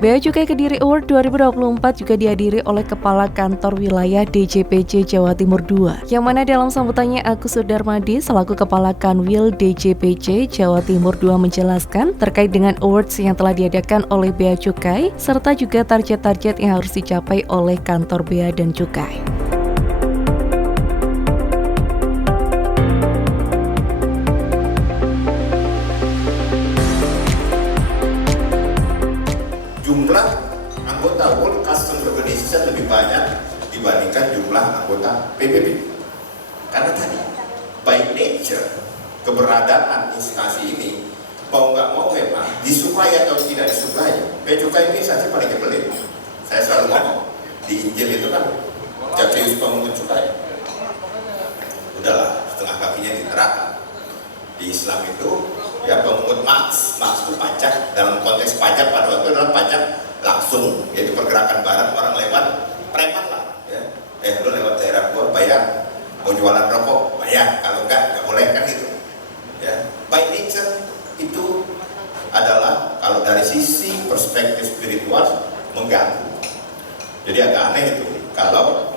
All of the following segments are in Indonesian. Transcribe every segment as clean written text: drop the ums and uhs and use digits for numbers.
Bea Cukai Kediri Award 2024 juga dihadiri oleh Kepala Kantor Wilayah DJPC Jawa Timur II, yang mana dalam sambutannya Agus Sudarmadi selaku Kepala Kanwil DJPC Jawa Timur II menjelaskan terkait dengan awards yang telah diadakan oleh Bea Cukai, serta juga target-target yang harus dicapai oleh Kantor Bea dan Cukai. Jumlah anggota World Customs Organization lebih banyak dibandingkan jumlah anggota PBB. Karena tadi, by nature, keberadaan instansi ini, mau nggak mau memang disukai atau tidak disukai. Bea Cukai ini instansi paling nyebelin. Saya selalu ngomong, di Injil itu kan, Zacchaeus pemungut cukai. Udahlah, setengah kakinya di neraka. Di Islam itu, ya pemungut maks itu pajak. Dalam konteks pajak pada waktu itu adalah pajak langsung, yaitu pergerakan barang, orang lewat preman lah, ya. Lu lewat daerah gua bayar, mau jualan rokok bayar, kalau enggak boleh kan gitu, ya. By nature itu adalah kalau dari sisi perspektif spiritual mengganggu. Jadi agak aneh itu kalau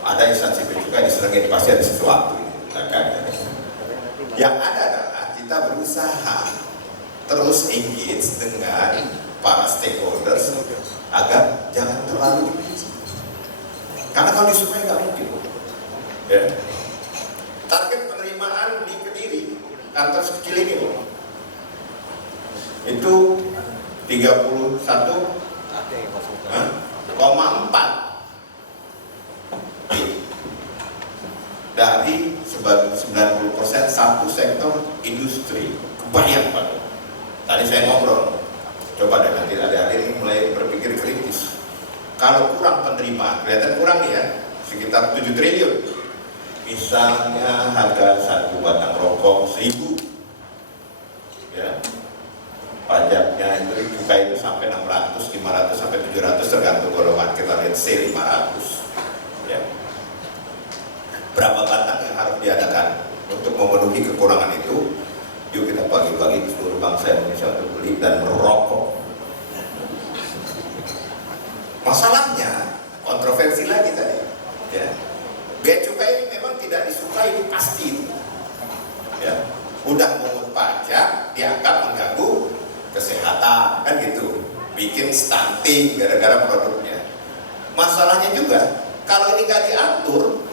ada instansi Bea Cukai diserangin pasti ada sesuatu. Yang ada adalah kita berusaha terus engage dengan para stakeholders agar jangan terlalu dibenci. Karena kalau disukai nggak mungkin. Ya. Target penerimaan di Kediri, kantor sekecil ini itu 31,4 dari sebagai 90% satu sektor industri. Kebayang Pak. Tadi saya ngobrol, coba deh nanti adik-adik ini mulai berpikir kritis. Kalau kurang penerimaan, kelihatan kurang nih ya, sekitar 7 triliun. Misalnya harga satu batang rokok 1.000, ya, pajaknya itu cukai itu sampai 600, 500 sampai 700 tergantung golongan. Kita lihat C500, ya. Berapa batang yang harus diadakan untuk memenuhi kekurangan itu? Yuk kita bagi-bagi ke seluruh bangsa Indonesia untuk beli dan merokok. Masalahnya kontroversi lagi tadi, ya. Bea Cukai ini memang tidak disukai, pasti, ya. Udah mengut pajak dianggap mengganggu kesehatan, kan gitu, bikin stunting gara-gara produknya. Masalahnya juga kalau ini nggak diatur,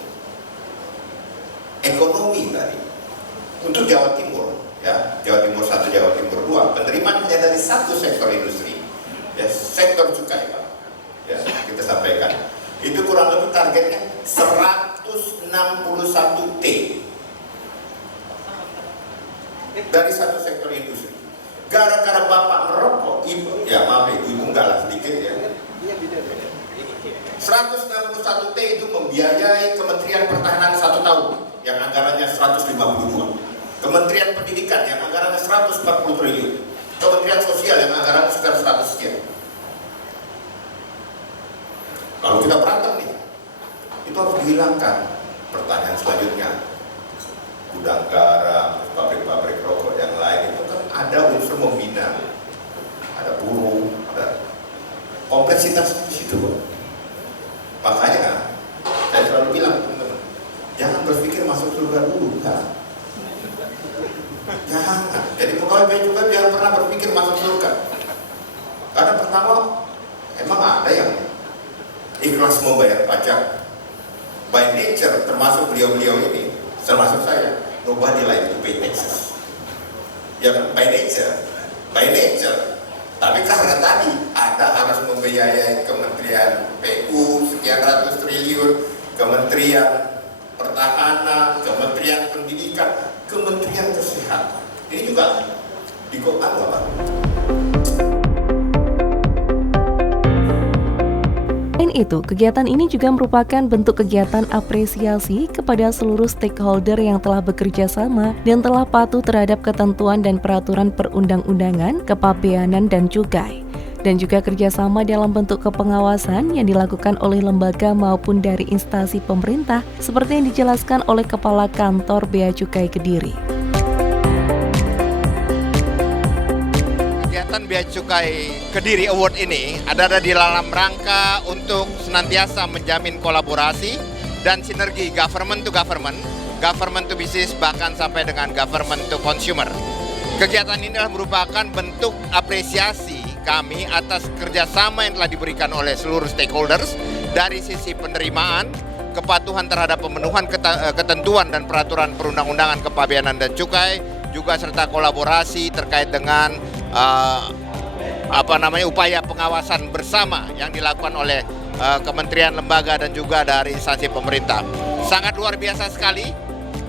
ekonomi tadi untuk Jawa Timur, ya, Jawa Timur 1, Jawa Timur 2, penerimaan hanya dari satu sektor industri, ya, sektor cukai, Pak, ya, kita sampaikan itu kurang lebih targetnya 161 T dari satu sektor industri. Gara-gara bapak merokok, ibu, ya maaf ibu enggak lah sedikit ya, 161 T itu membiayai Kementerian Pertahanan 1 tahun yang anggarannya 152, Kementerian Pendidikan yang anggarannya 140 triliun, Kementerian Sosial yang anggarannya sekitar 100 sekian. Kalau kita berantem nih, itu harus dihilangkan. Pertanyaan selanjutnya, gudang garam, pabrik-pabrik rokok yang lain itu kan ada unsur membina, ada buruh, ada kompleksitas di situ. Makanya saya selalu bilang teman-teman, jangan berpikir masuk surga dulu, kan? Jangan. Jadi pegawai Bea Cukai jangan pernah berpikir masuk surga. Karena pertama, emang ada yang ikhlas membayar pajak. By nature, termasuk beliau-beliau ini, termasuk saya, nobody like to pay taxes. Yang by nature. Tapi karena tadi ada harus membiayai Kementerian PU sekian ratus triliun, Kementerian Pertahanan, Kementerian Pendidikan, Kementerian Kesehatan. Ini juga dikotak apa? Selain itu, kegiatan ini juga merupakan bentuk kegiatan apresiasi kepada seluruh stakeholder yang telah bekerja sama dan telah patuh terhadap ketentuan dan peraturan perundang-undangan, kepabeanan, dan cukai. Dan juga kerjasama dalam bentuk kepengawasan yang dilakukan oleh lembaga maupun dari instansi pemerintah, seperti yang dijelaskan oleh Kepala Kantor Bea Cukai Kediri. kegiatan Bea Cukai Kediri Award ini adalah di dalam rangka untuk senantiasa menjamin kolaborasi dan sinergi government to business, bahkan sampai dengan government to consumer. Kegiatan ini adalah merupakan bentuk apresiasi kami atas kerjasama yang telah diberikan oleh seluruh stakeholders dari sisi penerimaan, kepatuhan terhadap pemenuhan ketentuan dan peraturan perundang-undangan kepabeanan dan cukai, juga serta kolaborasi terkait dengan upaya pengawasan bersama yang dilakukan oleh kementerian, lembaga, dan juga dari instansi pemerintah. Sangat luar biasa sekali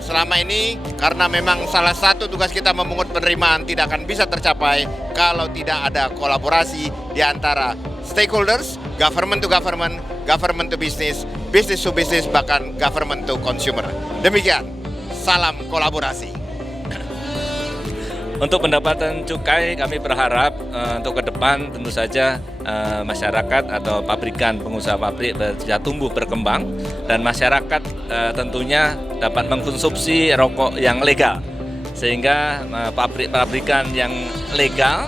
selama ini, karena memang salah satu tugas kita memungut penerimaan tidak akan bisa tercapai kalau tidak ada kolaborasi di antara stakeholders, government to business, business to business, bahkan government to consumer. Demikian, salam kolaborasi. Untuk pendapatan cukai, kami berharap untuk ke depan tentu saja masyarakat atau pabrikan, pengusaha pabrik bisa tumbuh berkembang, dan masyarakat tentunya dapat mengkonsumsi rokok yang legal, sehingga pabrik-pabrikan yang legal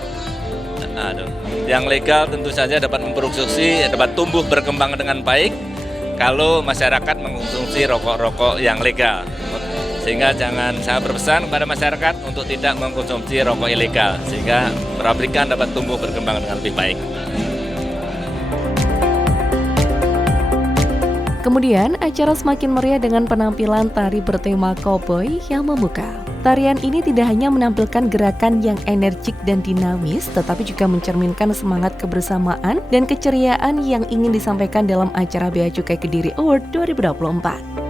tentu saja dapat memproduksi, dapat tumbuh berkembang dengan baik kalau masyarakat mengkonsumsi rokok-rokok yang legal. Sehingga saya berpesan kepada masyarakat untuk tidak mengkonsumsi rokok ilegal, sehingga pabrikan dapat tumbuh berkembang dengan lebih baik. Kemudian, acara semakin meriah dengan penampilan tari bertema cowboy yang memukau. Tarian ini tidak hanya menampilkan gerakan yang energik dan dinamis, tetapi juga mencerminkan semangat kebersamaan dan keceriaan yang ingin disampaikan dalam acara Bea Cukai Kediri Award 2024.